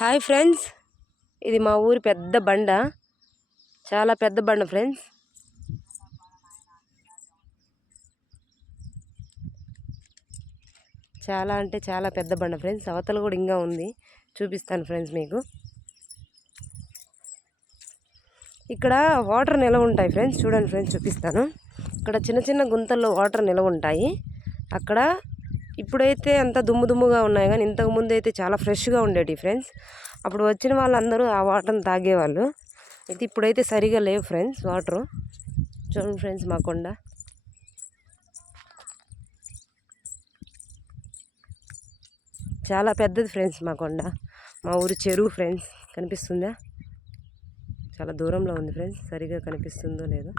Hi friends, ఇది మా ఊరి పెద్ద బండ. చాలా పెద్ద బండ ఫ్రెండ్స్. చాలా అంటే చాలా పెద్ద బండ ఫ్రెండ్స్. అవతల కూడా ఇంకా ఉంది, చూపిస్తాను ఫ్రెండ్స్ మీకు. ఇక్కడ వాటర్ నిలవ ఉంటాయి ఫ్రెండ్స్. చూడండి ఫ్రెండ్స్, చూపిస్తాను. ఇక్కడ చిన్న చిన్న గుంతల్లో వాటర్ నిలవ ఉంటాయి. అక్కడ ఇప్పుడైతే అంత దుమ్ము దుమ్ముగా ఉన్నాయి, కానీ ఇంతకుముందు అయితే చాలా ఫ్రెష్గా ఉండేవి ఫ్రెండ్స్. అప్పుడు వచ్చిన వాళ్ళందరూ ఆ వాటర్ని తాగేవాళ్ళు. అయితే ఇప్పుడైతే సరిగా లేవు ఫ్రెండ్స్ వాటరు. చూడండి ఫ్రెండ్స్, మా కొండ చాలా పెద్దది ఫ్రెండ్స్. మా కొండ, మా ఊరి చెరువు ఫ్రెండ్స్. కనిపిస్తుందా? చాలా దూరంలో ఉంది ఫ్రెండ్స్, సరిగా కనిపిస్తుందో లేదో.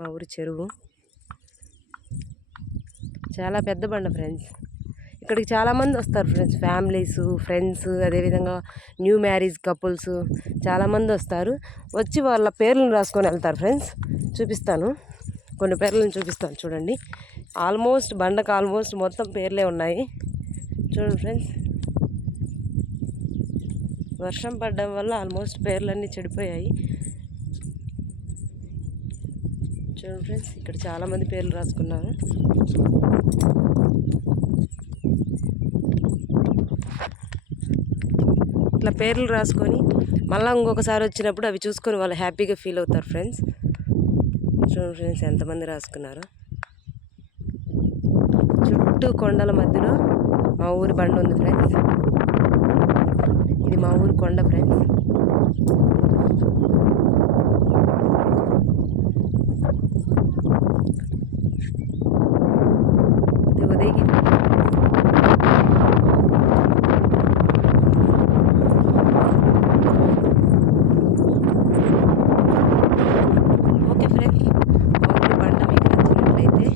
మా ఊరి చెరువు చాలా పెద్ద బండ ఫ్రెండ్స్. ఇక్కడికి చాలామంది వస్తారు ఫ్రెండ్స్, ఫ్యామిలీస్, ఫ్రెండ్స్, అదేవిధంగా న్యూ మ్యారేజ్ కపుల్స్ చాలామంది వస్తారు. వచ్చి వాళ్ళ పేర్లను రాసుకొని వెళ్తారు ఫ్రెండ్స్. చూపిస్తాను, కొన్ని పేర్లను చూపిస్తాను చూడండి. బండకు ఆల్మోస్ట్ మొత్తం పేర్లే ఉన్నాయి. చూడండి ఫ్రెండ్స్, వర్షం పడడం వల్ల ఆల్మోస్ట్ పేర్లన్నీ చెడిపోయాయి. చూడండి ఫ్రెండ్స్, ఇక్కడ చాలామంది పేర్లు రాసుకున్నారు. ఇట్లా పేర్లు రాసుకొని మళ్ళీ ఇంకొకసారి వచ్చినప్పుడు అవి చూసుకొని వాళ్ళు హ్యాపీగా ఫీల్ అవుతారు ఫ్రెండ్స్. చూడండి ఫ్రెండ్స్, ఎంతమంది రాసుకున్నారు. చుట్టూ కొండల మధ్యలో మా ఊరి బండ ఉంది ఫ్రెండ్స్. ఇది మా ఊరి కొండ ఫ్రెండ్స్. ఓకే ఫ్రెండ్స్, మా ఊరి బండ మీకు నచ్చినట్లయితే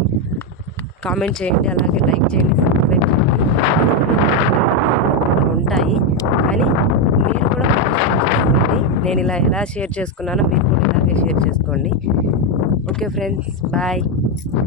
కామెంట్ చేయండి, అలాగే లైక్ చేయండి, సబ్స్క్రైబ్ చేయండి. ఉంటాయి, కానీ మీరు కూడా చేసుకోండి. నేను ఎలా షేర్ చేసుకున్నానో మీరు కూడా ఇలాగే షేర్ చేసుకోండి. Okay friends, bye.